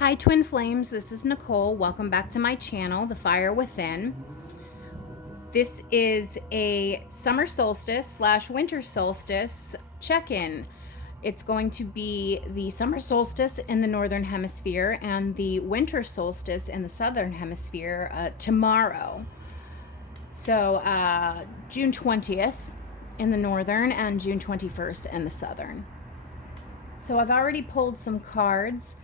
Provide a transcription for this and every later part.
Hi Twin Flames, this is Nicole. Welcome back to my channel, The Fire Within. This is a summer solstice / winter solstice check-in. It's going to be the summer solstice in the northern hemisphere and the winter solstice in the southern hemisphere tomorrow. So June 20th in the northern and June 21st in the southern. So I've already pulled some cards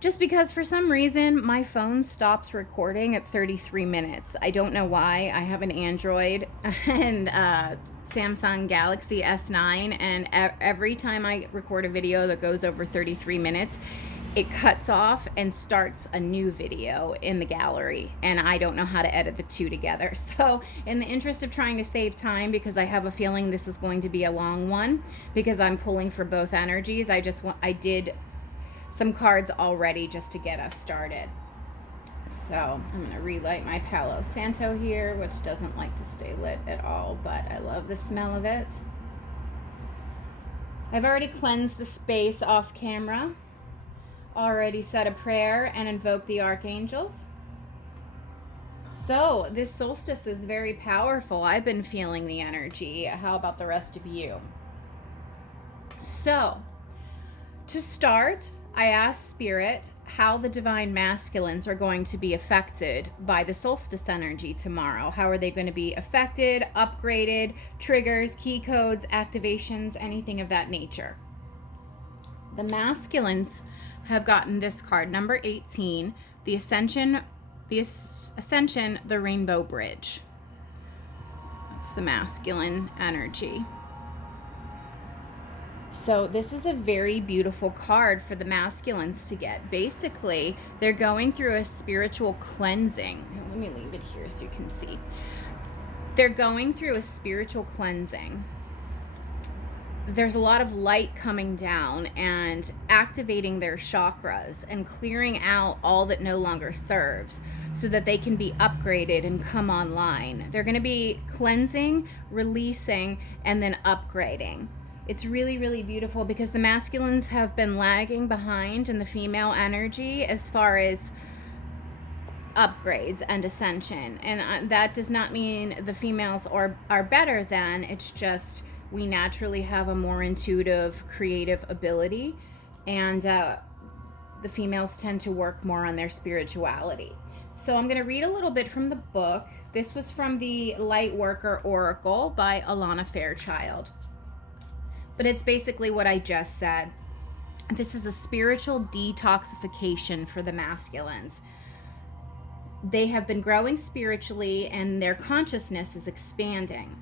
just because for some reason my phone stops recording at 33 minutes. I don't know why. I have an Android and Samsung Galaxy S9, and every time I record a video that goes over 33 minutes, it cuts off and starts a new video in the gallery, and I don't know how to edit the two together. So in the interest of trying to save time, because I have a feeling this is going to be a long one because I'm pulling for both energies, I did some cards already just to get us started. So I'm going to relight my Palo Santo here, which doesn't like to stay lit at all, but I love the smell of it. I've already cleansed the space off camera, already said a prayer and invoked the archangels. So this solstice is very powerful. I've been feeling the energy. How about the rest of you? So to start, I asked Spirit how the divine masculines are going to be affected by the solstice energy tomorrow. How are they going to be affected, upgraded, triggers, key codes, activations, anything of that nature? The masculines have gotten this card, number 18, the Ascension, the Rainbow Bridge. That's the masculine energy. So this is a very beautiful card for the masculines to get. Basically, they're going through a spiritual cleansing. Let me leave it here so you can see. They're going through a spiritual cleansing. There's a lot of light coming down and activating their chakras and clearing out all that no longer serves so that they can be upgraded and come online. They're going to be cleansing, releasing, and then upgrading. It's really, really beautiful because the masculines have been lagging behind in the female energy as far as upgrades and ascension. And that does not mean the females are better than. It's just we naturally have a more intuitive, creative ability. And the females tend to work more on their spirituality. So I'm going to read a little bit from the book. This was from the Lightworker Oracle by Alana Fairchild. But it's basically what I just said. This is a spiritual detoxification for the masculines. They have been growing spiritually and their consciousness is expanding.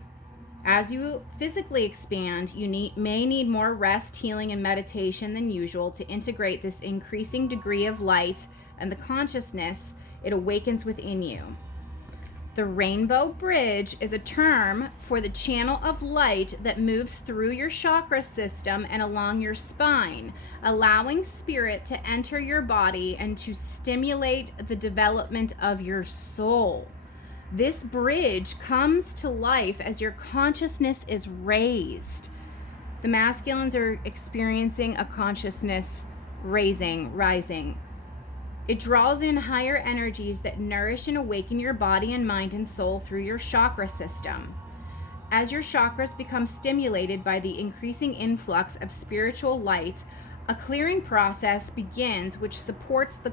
As you physically expand, you may need more rest, healing, and meditation than usual to integrate this increasing degree of light and the consciousness it awakens within you. The Rainbow Bridge is a term for the channel of light that moves through your chakra system and along your spine, allowing spirit to enter your body and to stimulate the development of your soul. This bridge comes to life as your consciousness is raised. The masculines are experiencing a consciousness rising. It draws in higher energies that nourish and awaken your body and mind and soul through your chakra system. As your chakras become stimulated by the increasing influx of spiritual light, a clearing process begins which supports the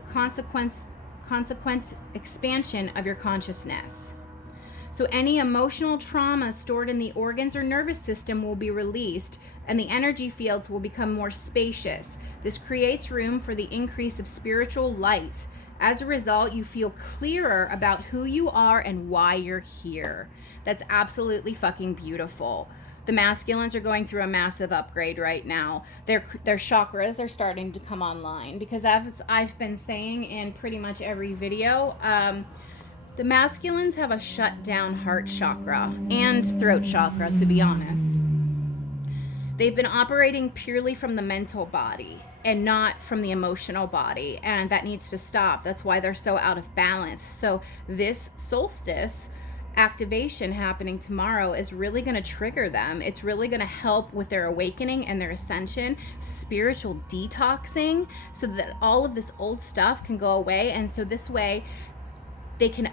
consequent expansion of your consciousness. So any emotional trauma stored in the organs or nervous system will be released, and the energy fields will become more spacious. This creates room for the increase of spiritual light. As a result, you feel clearer about who you are and why you're here. That's absolutely fucking beautiful. The masculines are going through a massive upgrade right now. Their chakras are starting to come online because, as I've been saying in pretty much every video, the masculines have a shut down heart chakra and throat chakra, to be honest. They've been operating purely from the mental body and not from the emotional body, and that needs to stop. That's why they're so out of balance. So this solstice activation happening tomorrow is really going to trigger them. It's really going to help with their awakening and their ascension, spiritual detoxing, so that all of this old stuff can go away. And so this way they can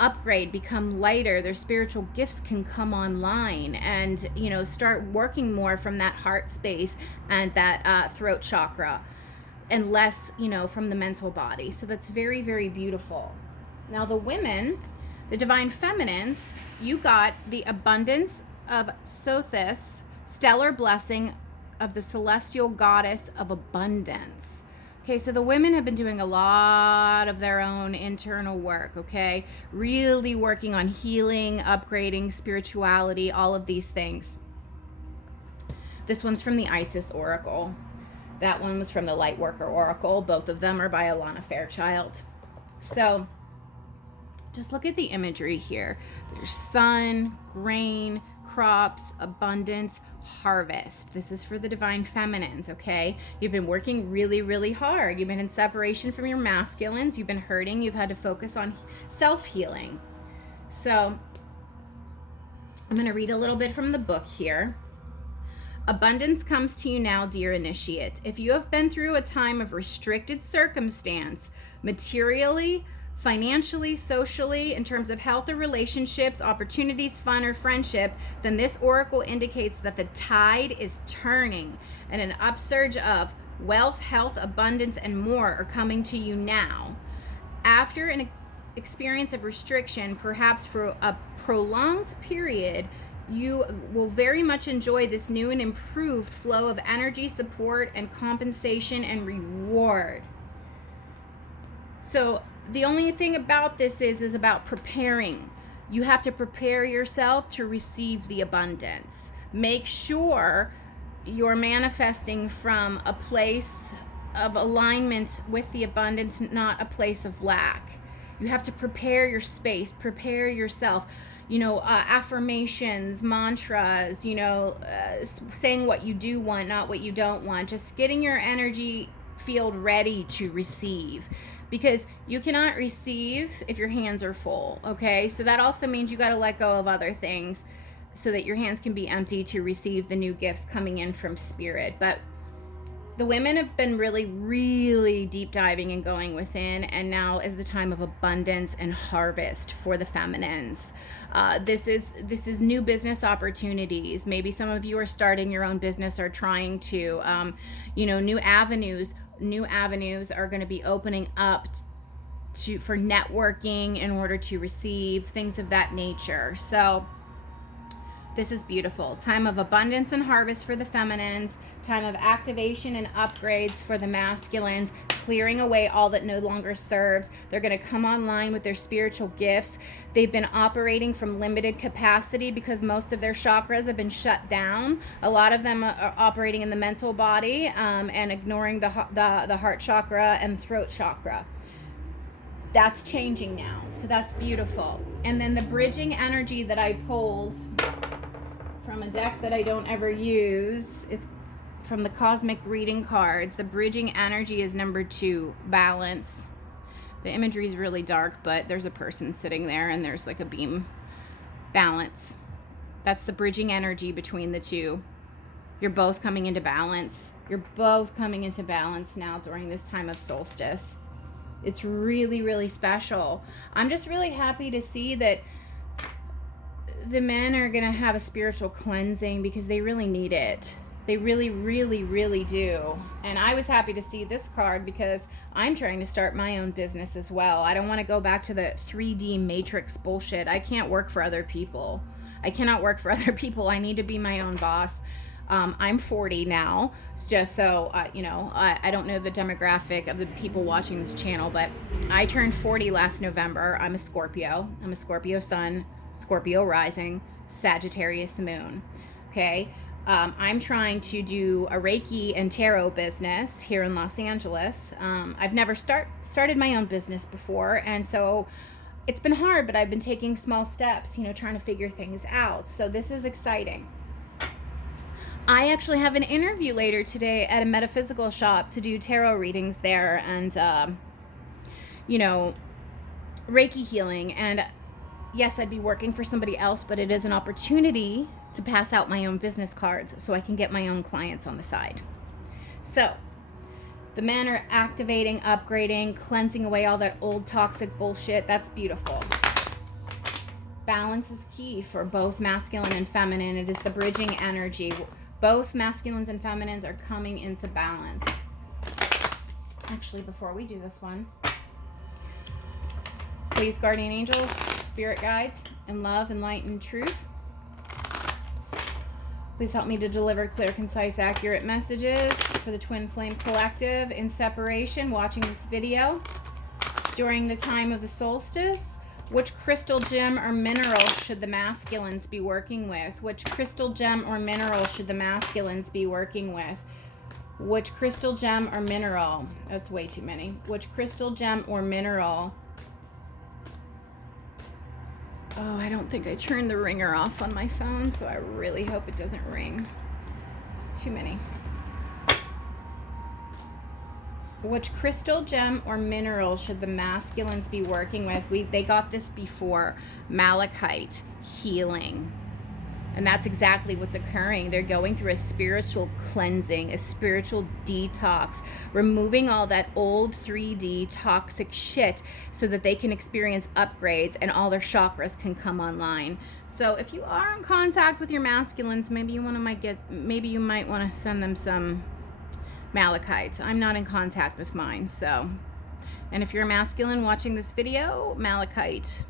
upgrade, become lighter, their spiritual gifts can come online, and start working more from that heart space and that throat chakra, and less from the mental body. So that's very, very beautiful. Now the women, the divine feminines, you got the abundance of Solstice, stellar blessing of the celestial goddess of abundance. Okay, so the women have been doing a lot of their own internal work, okay? Really working on healing, upgrading, spirituality, all of these things. This one's from the Isis Oracle. That one was from the Lightworker Oracle. Both of them are by Alana Fairchild. So just look at the imagery here. There's sun, grain, crops, abundance, harvest. This is for the divine feminines, okay? You've been working really, really hard. You've been in separation from your masculines. You've been hurting. You've had to focus on self-healing. So I'm going to read a little bit from the book here. Abundance comes to you now, dear initiate. If you have been through a time of restricted circumstance, materially, financially, socially, in terms of health or relationships, opportunities, fun, or friendship, then this oracle indicates that the tide is turning and an upsurge of wealth, health, abundance, and more are coming to you now. After an experience of restriction, perhaps for a prolonged period, you will very much enjoy this new and improved flow of energy, support, and compensation and reward. So the only thing about this is about preparing. You have to prepare yourself to receive the abundance. Make sure you're manifesting from a place of alignment with the abundance, not a place of lack. You have to prepare your space, prepare yourself. Affirmations, mantras, saying what you do want, not what you don't want. Just getting your energy field ready to receive. Because you cannot receive if your hands are full, okay? So that also means you got to let go of other things so that your hands can be empty to receive the new gifts coming in from spirit. But the women have been really, really deep diving and going within, and now is the time of abundance and harvest for the feminines. This is new business opportunities. Maybe some of you are starting your own business or trying to, new avenues. New avenues are going to be opening up for networking in order to receive things of that nature. So this is beautiful. Time of abundance and harvest for the feminines. Time of activation and upgrades for the masculines. Clearing away all that no longer serves. They're going to come online with their spiritual gifts. They've been operating from limited capacity because most of their chakras have been shut down. A lot of them are operating in the mental body and ignoring the heart chakra and throat chakra. That's changing now. So that's beautiful. And then the bridging energy that I pulled from a deck that I don't ever use, it's from the Cosmic Reading cards. The bridging energy is number 2, balance. The imagery is really dark, but there's a person sitting there and there's like a beam. Balance. That's the bridging energy between the two. You're both coming into balance. You're both coming into balance now during this time of solstice. It's really, really special. I'm just really happy to see that the men are going to have a spiritual cleansing because they really need it. They really, really, really do. And I was happy to see this card because I'm trying to start my own business as well. I don't want to go back to the 3D matrix bullshit. I can't work for other people. I cannot work for other people. I need to be my own boss. I'm 40 now, just so, I don't know the demographic of the people watching this channel, but I turned 40 last November. I'm a Scorpio. I'm a Scorpio sun, Scorpio rising, Sagittarius moon. Okay. I'm trying to do a Reiki and tarot business here in Los Angeles. I've never started my own business before, and so it's been hard, but I've been taking small steps, trying to figure things out. So this is exciting. I actually have an interview later today at a metaphysical shop to do tarot readings there and, Reiki healing. And yes, I'd be working for somebody else, but it is an opportunity to pass out my own business cards so I can get my own clients on the side. So the men are activating, upgrading, cleansing away all that old toxic bullshit. That's beautiful. Balance is key for both masculine and feminine. It is the bridging energy. Both masculines and feminines are coming into balance. Actually, before we do this one, please, guardian angels, spirit guides, in love, and light, and truth, please help me to deliver clear, concise, accurate messages for the Twin Flame Collective in separation watching this video during the time of the solstice. Which crystal, gem, or mineral should the masculines be working with? Which crystal, gem, or mineral should the masculines be working with? Which crystal, gem, or mineral? That's way too many. Which crystal, gem, or mineral? Oh, I don't think I turned the ringer off on my phone, so I really hope it doesn't ring. It's too many. Which crystal, gem, or mineral should the masculines be working with? They got this before. Malachite, healing. And that's exactly what's occurring. They're going through a spiritual cleansing, a spiritual detox, removing all that old 3D toxic shit so that they can experience upgrades and all their chakras can come online. So if you are in contact with your masculines, maybe you might want to send them some malachite. I'm not in contact with mine, so. And if you're a masculine watching this video, malachite.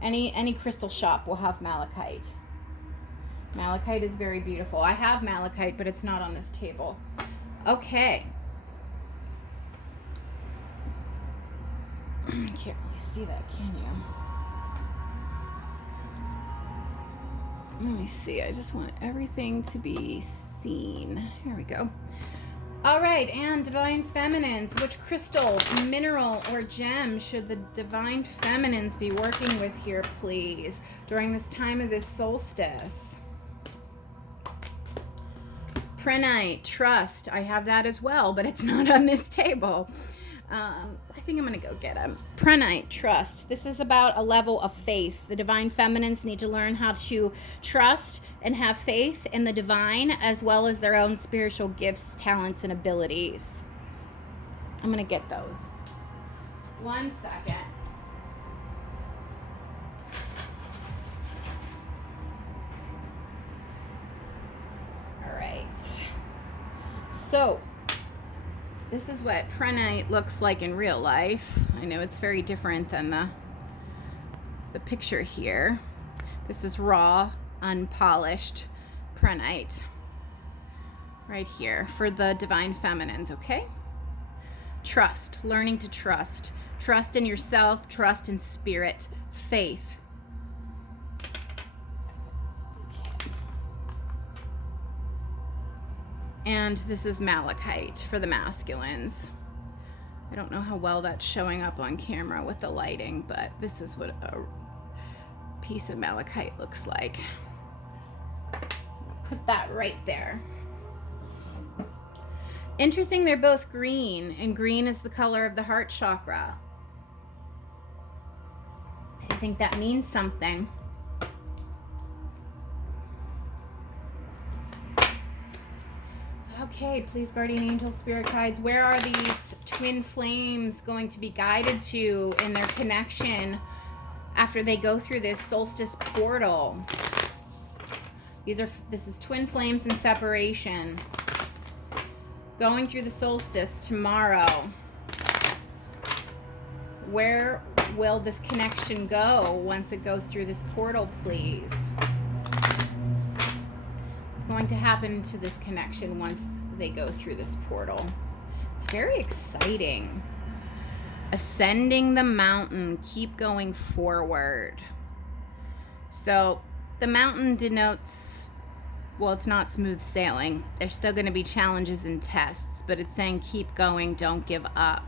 Any crystal shop will have malachite. Malachite is very beautiful. I have malachite, but it's not on this table. Okay. You can't really see that, can you? Let me see. I just want everything to be seen. Here we go. All right, and divine feminines, which crystal, mineral, or gem should the divine feminines be working with here, please, during this time of this solstice? Prenite, trust. I have that as well, but it's not on this table. I think I'm going to go get them. Prenite, trust. This is about a level of faith. The divine feminines need to learn how to trust and have faith in the divine, as well as their own spiritual gifts, talents, and abilities. I'm going to get those. 1 second. All right. So, this is what prenite looks like in real life. I know it's very different than the picture here. This is raw, unpolished prenite right here for the divine feminines, okay? Trust, learning to trust. Trust in yourself, trust in spirit, faith. And this is malachite for the masculines. I don't know how well that's showing up on camera with the lighting, but this is what a piece of malachite looks like. So I'll put that right there. Interesting, they're both green, and green is the color of the heart chakra. I think that means something. Okay, please, guardian angels, spirit guides, where are these twin flames going to be guided to in their connection after they go through this solstice portal? This is twin flames in separation. Going through the solstice tomorrow. Where will this connection go once it goes through this portal, please? What's going to happen to this connection once they go through this portal? It's very exciting. Ascending the mountain, keep going forward. So the mountain denotes, well, it's not smooth sailing. There's still going to be challenges and tests, but it's saying keep going, don't give up.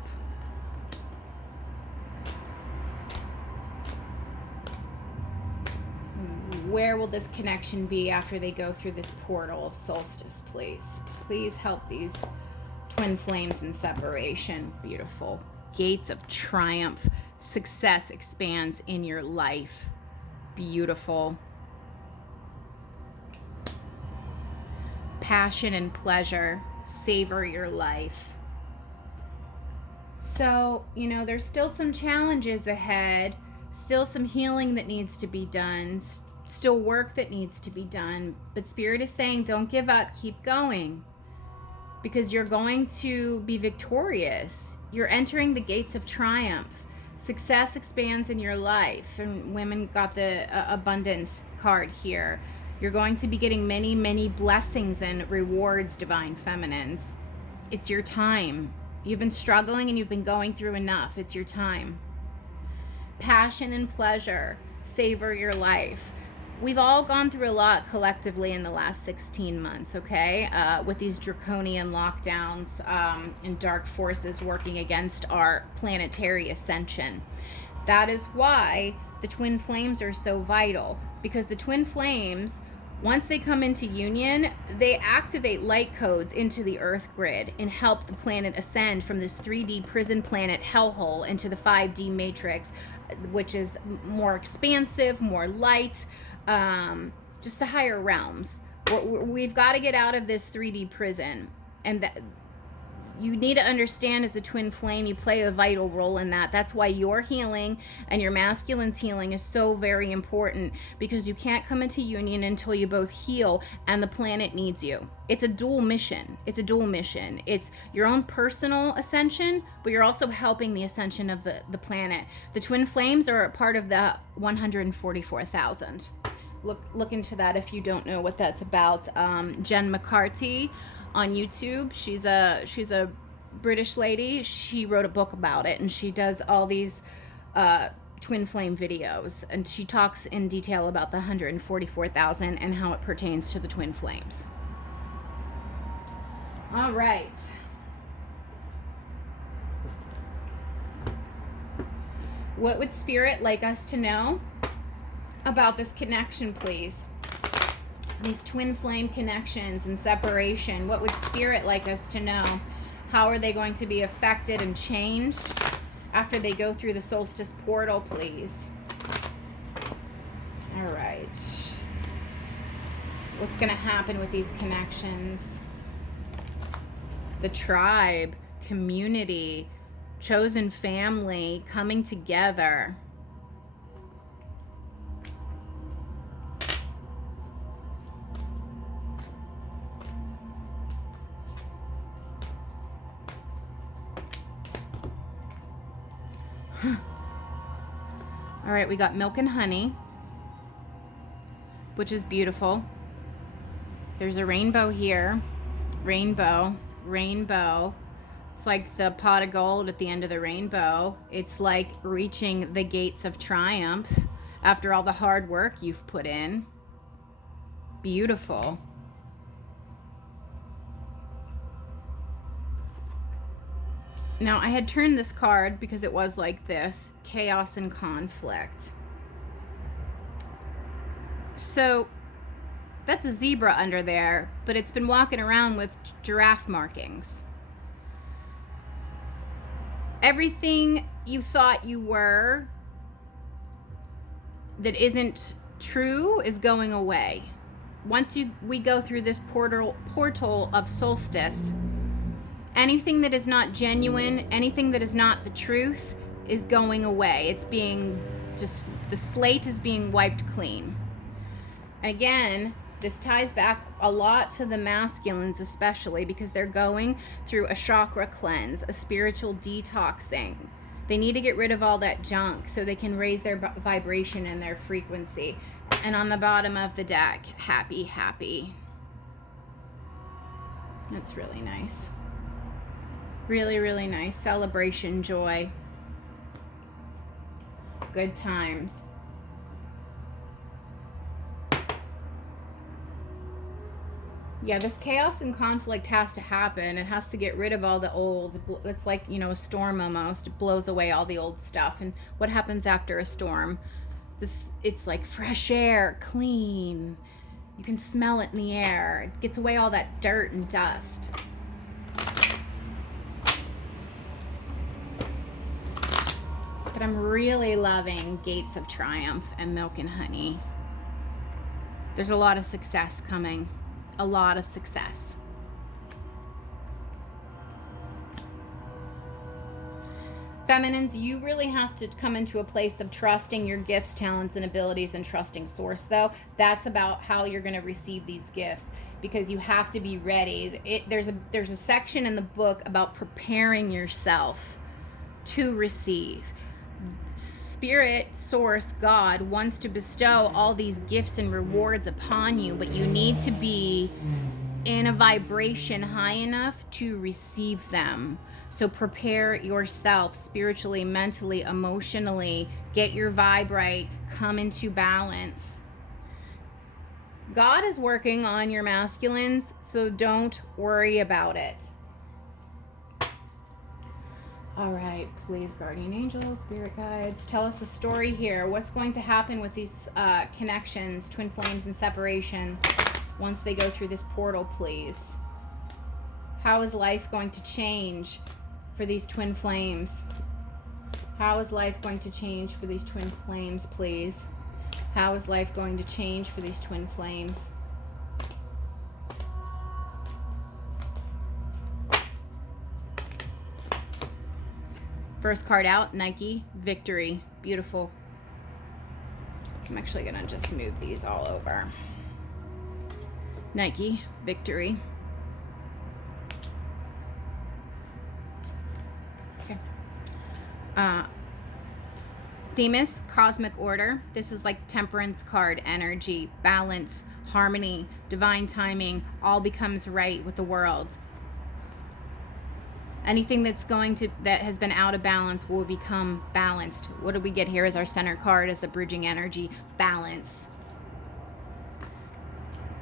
Where will this connection be after they go through this portal of solstice, please? Please help these twin flames in separation. Beautiful. gates of triumph. Success expands in your life. Beautiful. Passion and pleasure. Savor your life. So, you know, there's still some challenges ahead, still some healing that needs to be done, still work that needs to be done. But Spirit is saying, don't give up, keep going, because you're going to be victorious. You're entering the gates of triumph. Success expands in your life. And women got the abundance card here. You're going to be getting many, many blessings and rewards, divine feminines. It's your time. You've been struggling and you've been going through enough. It's your time. Passion and pleasure. Savor your life. We've all gone through a lot collectively in the last 16 months, okay? With these draconian lockdowns and dark forces working against our planetary ascension. That is why the twin flames are so vital, because the twin flames, once they come into union, they activate light codes into the Earth grid and help the planet ascend from this 3D prison planet hellhole into the 5D matrix, which is more expansive, more light, just the higher realms. We've got to get out of this 3D prison, and that you need to understand, as a twin flame, you play a vital role in that. That's why your healing and your masculine's healing is so very important, because you can't come into union until you both heal and the planet needs you. It's a dual mission. It's a dual mission. It's your own personal ascension, but you're also helping the ascension of the planet. The twin flames are a part of the 144,000. Look into that if you don't know what that's about. Jen McCarthy on YouTube. She's a British lady. She wrote a book about it, and she does all these twin flame videos, and she talks in detail about the 144,000 and how it pertains to the twin flames. All right. What would Spirit like us to know about this connection, please? These twin flame connections and separation. What would Spirit like us to know? How are they going to be affected and changed after they go through the solstice portal, please? All right. What's going to happen with these connections? The tribe, community, chosen family coming together. All right, we got milk and honey, which is beautiful. There's a rainbow here. Rainbow, rainbow. It's like the pot of gold at the end of the rainbow. It's like reaching the gates of triumph after all the hard work you've put in. Beautiful. Now, I had turned this card because it was like this: chaos and conflict. So that's a zebra under there, but it's been walking around with giraffe markings. Everything you thought you were that isn't true is going away. Once we go through this portal of solstice, anything that is not genuine, anything that is not the truth is going away. It's being just, the slate is being wiped clean. Again, this ties back a lot to the masculines, especially because they're going through a chakra cleanse, a spiritual detoxing. They need to get rid of all that junk so they can raise their vibration and their frequency. And on the bottom of the deck, happy, happy. That's really nice. Really, really nice. Celebration, joy. Good times. Yeah, this chaos and conflict has to happen. It has to get rid of all the old. It's like, you know, a storm almost. It blows away all the old stuff. And what happens after a storm? It's like fresh air, clean. You can smell it in the air. It gets away all that dirt and dust. But I'm really loving Gates of Triumph and Milk and Honey. There's a lot of success coming. A lot of success. Feminines, you really have to come into a place of trusting your gifts, talents, and abilities, and trusting source, though. That's about how you're going to receive these gifts, because you have to be ready. There's a section in the book about preparing yourself to receive. Spirit, source, God wants to bestow all these gifts and rewards upon you, but you need to be in a vibration high enough to receive them. So prepare yourself spiritually, mentally, emotionally. Get your vibe right. Come into balance. God is working on your masculines, so don't worry about it. All right, please, guardian angels, spirit guides, tell us a story here. What's going to happen with these connections, twin flames and separation, once they go through this portal, please? How is life going to change for these twin flames? How is life going to change for these twin flames, please? How is life going to change for these twin flames? First card out, Nike, victory. Beautiful. I'm actually going to just move these all over. Nike, victory. Okay. Themis, cosmic order. This is like temperance card, energy, balance, harmony, divine timing, all becomes right with the world. Anything that has been out of balance will become balanced. What do we get here as our center card, as the bridging energy? Balance.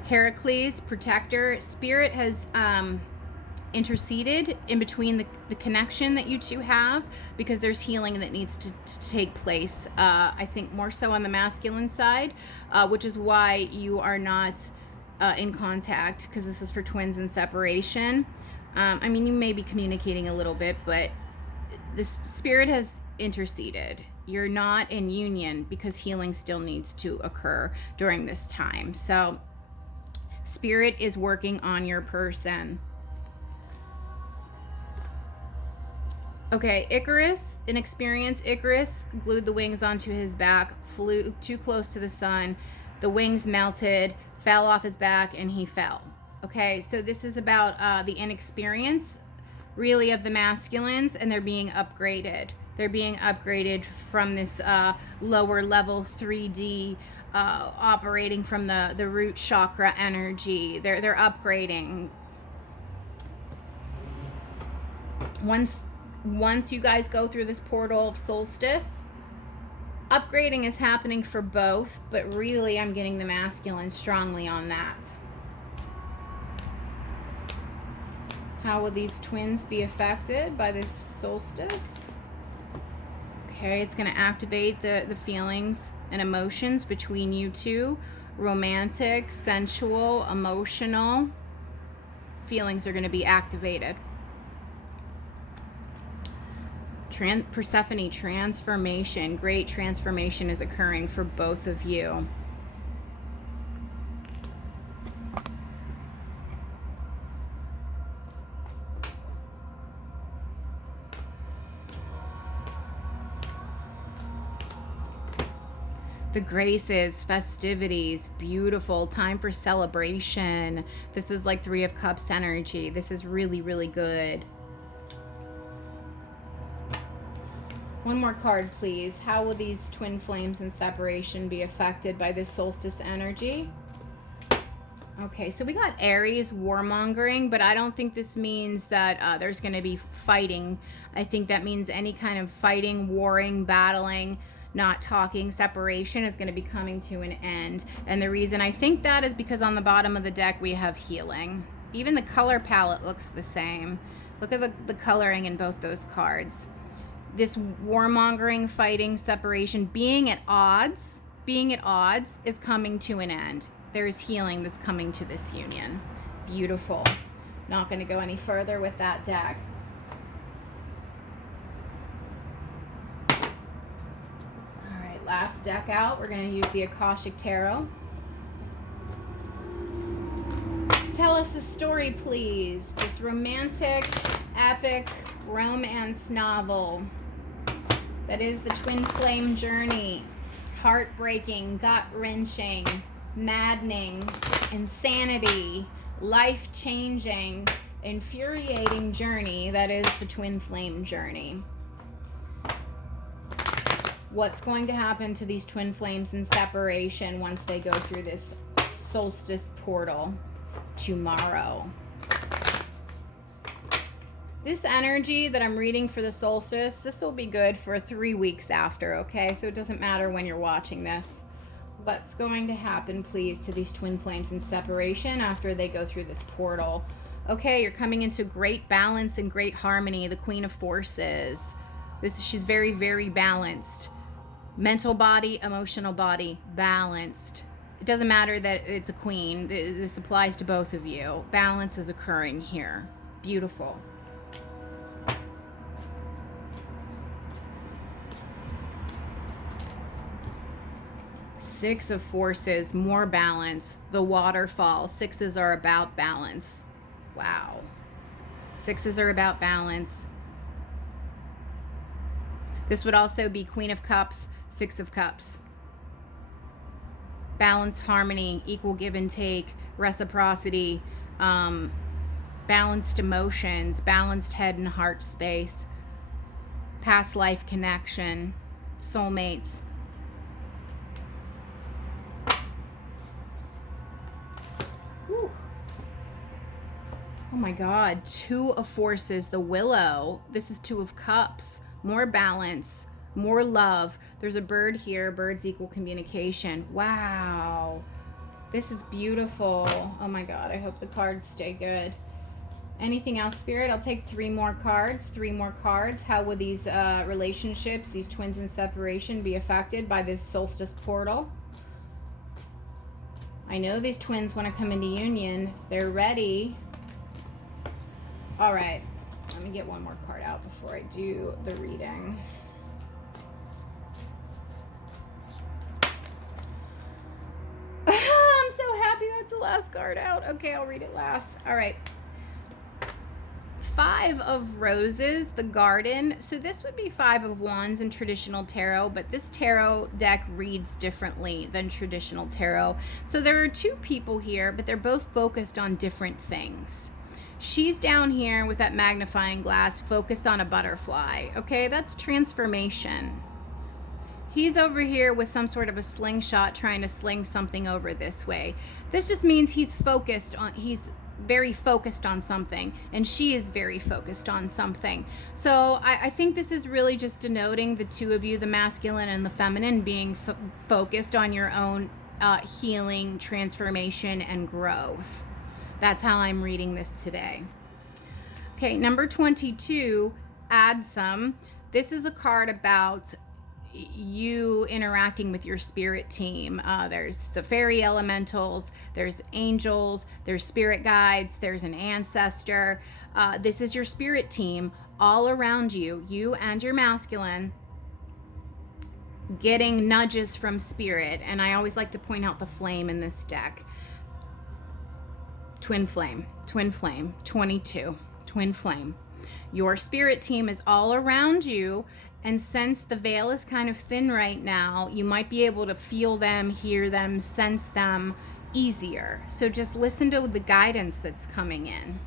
Heracles, protector. Spirit has interceded in between the connection that you two have, because there's healing that needs to take place. I think more so on the masculine side, which is why you are not in contact, because this is for twins in separation. I mean, you may be communicating a little bit, but the spirit has interceded. You're not in union because healing still needs to occur during this time. So spirit is working on your person. Okay, Icarus, inexperienced Icarus, glued the wings onto his back, flew too close to the sun. The wings melted, fell off his back, and he fell. Okay, so this is about the inexperience, really, of the masculines, and they're being upgraded. They're being upgraded from this lower level 3D, operating from the root chakra energy. They're upgrading. Once you guys go through this portal of Solstice, upgrading is happening for both, but really I'm getting the masculine strongly on that. How will these twins be affected by this solstice? Okay, it's going to activate the feelings and emotions between you two. Romantic, sensual, emotional feelings are going to be activated. Persephone, transformation. Great transformation is occurring for both of you. The graces, festivities, beautiful, time for celebration. This is like Three of Cups energy. This is really, really good. One more card, please. How will these twin flames in separation be affected by this solstice energy? Okay, so we got Aries, warmongering, but I don't think this means that there's going to be fighting. I think that means any kind of fighting, warring, battling, not talking, separation is going to be coming to an end. And the reason I think that is because on the bottom of the deck we have healing. Even the color palette looks the same. Look at the coloring in both those cards. This warmongering, fighting, separation, being at odds is coming to an end. There is healing that's coming to this union. Beautiful. Not going to go any further with that deck. last deck out. We're going to use the Akashic Tarot. Tell us a story, please. This romantic, epic romance novel that is the twin flame journey. Heartbreaking, gut-wrenching, maddening, insanity, life-changing, infuriating journey that is the twin flame journey. What's going to happen to these twin flames in separation once they go through this solstice portal tomorrow? This energy that I'm reading for the solstice, this will be good for 3 weeks after, okay? So it doesn't matter when you're watching this. What's going to happen, please, to these twin flames in separation after they go through this portal? Okay, you're coming into great balance and great harmony. The Queen of Forces. She's very, very balanced. Mental body, emotional body, balanced. It doesn't matter that it's a queen. This applies to both of you. Balance is occurring here. Beautiful. Six of Forces, more balance. The waterfall. Sixes are about balance. Wow. Sixes are about balance. This would also be Queen of Cups, Six of Cups. Balance, harmony, equal give and take, reciprocity, balanced emotions, balanced head and heart space, past life connection, soulmates. Whew. Oh my God, Two of Forces, the Willow. This is Two of Cups. More balance, more love. There's a bird here. Birds equal communication. Wow. This is beautiful. Oh my God, I hope the cards stay good. Anything else, Spirit? I'll take 3 more cards. 3 more cards. How will these relationships, these twins in separation, be affected by this solstice portal? I know these twins want to come into union. They're ready. All right. Let me get one more card out before I do the reading. I'm so happy that's the last card out. Okay, I'll read it last. All right. 5 of Roses, the Garden. So this would be 5 of Wands in traditional tarot, but this tarot deck reads differently than traditional tarot. So there are 2 people here, but they're both focused on different things. She's down here with that magnifying glass focused on a butterfly. Okay, that's transformation. He's over here with some sort of a slingshot trying to sling something over this way. This just means he's very focused on something, and she is very focused on something. So I think this is really just denoting the 2 of you, the masculine and the feminine, being focused on your own healing, transformation, and growth. That's how I'm reading this today. Okay, number 22, Add Some. This is a card about you interacting with your spirit team. There's the fairy elementals, there's angels, there's spirit guides, there's an ancestor. This is your spirit team all around you, you and your masculine, getting nudges from spirit. And I always like to point out the flame in this deck. Twin flame, 22, twin flame. Your spirit team is all around you, and since the veil is kind of thin right now, you might be able to feel them, hear them, sense them easier. So just listen to the guidance that's coming in.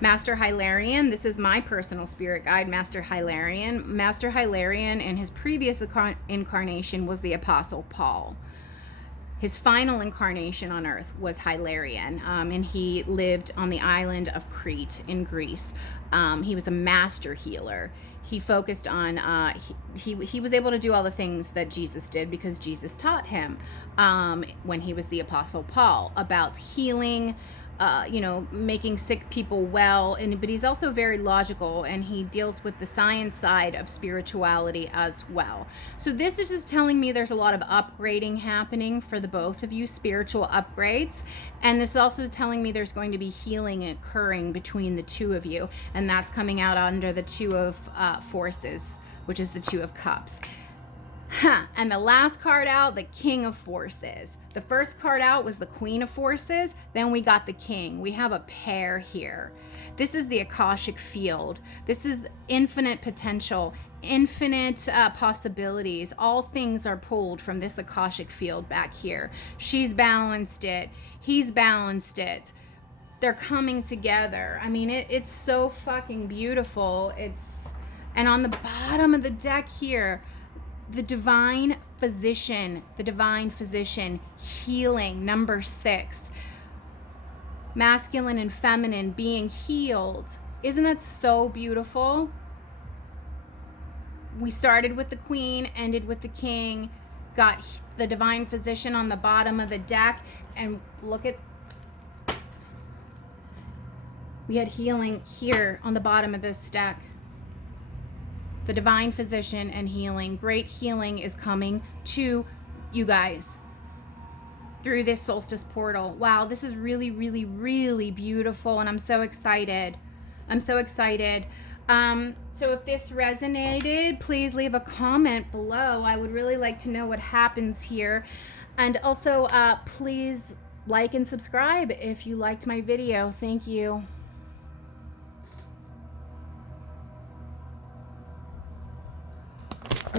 Master Hilarion, this is my personal spirit guide, Master Hilarion. Master Hilarion in his previous incarnation was the Apostle Paul. His final incarnation on Earth was Hilarion, and he lived on the island of Crete in Greece. He was a master healer. He focused on, he was able to do all the things that Jesus did because Jesus taught him when he was the Apostle Paul about healing, making sick people well. But he's also very logical, and he deals with the science side of spirituality as well. So this is just telling me there's a lot of upgrading happening for the both of you, spiritual upgrades. And this is also telling me there's going to be healing occurring between the 2 of you. And that's coming out under the 2 of Forces, which is the 2 of Cups. And the last card out, the King of Forces. The first card out was the Queen of Forces. Then we got the King. We have a pair here. This is the Akashic Field. This is infinite potential, infinite possibilities. All things are pulled from this Akashic Field back here. She's balanced it. He's balanced it. They're coming together. I mean, it's so fucking beautiful. And on the bottom of the deck here, the divine physician, healing, number 6. Masculine and feminine being healed. Isn't that so beautiful? We started with the Queen, ended with the King, got the divine physician on the bottom of the deck, and look at, we had healing here on the bottom of this deck. The divine physician and healing. Great healing is coming to you guys through this solstice portal. Wow, this is really, really, really beautiful, and I'm so excited. I'm so excited. So if this resonated, please leave a comment below. I would really like to know what happens here. And also, please like and subscribe if you liked my video. Thank you.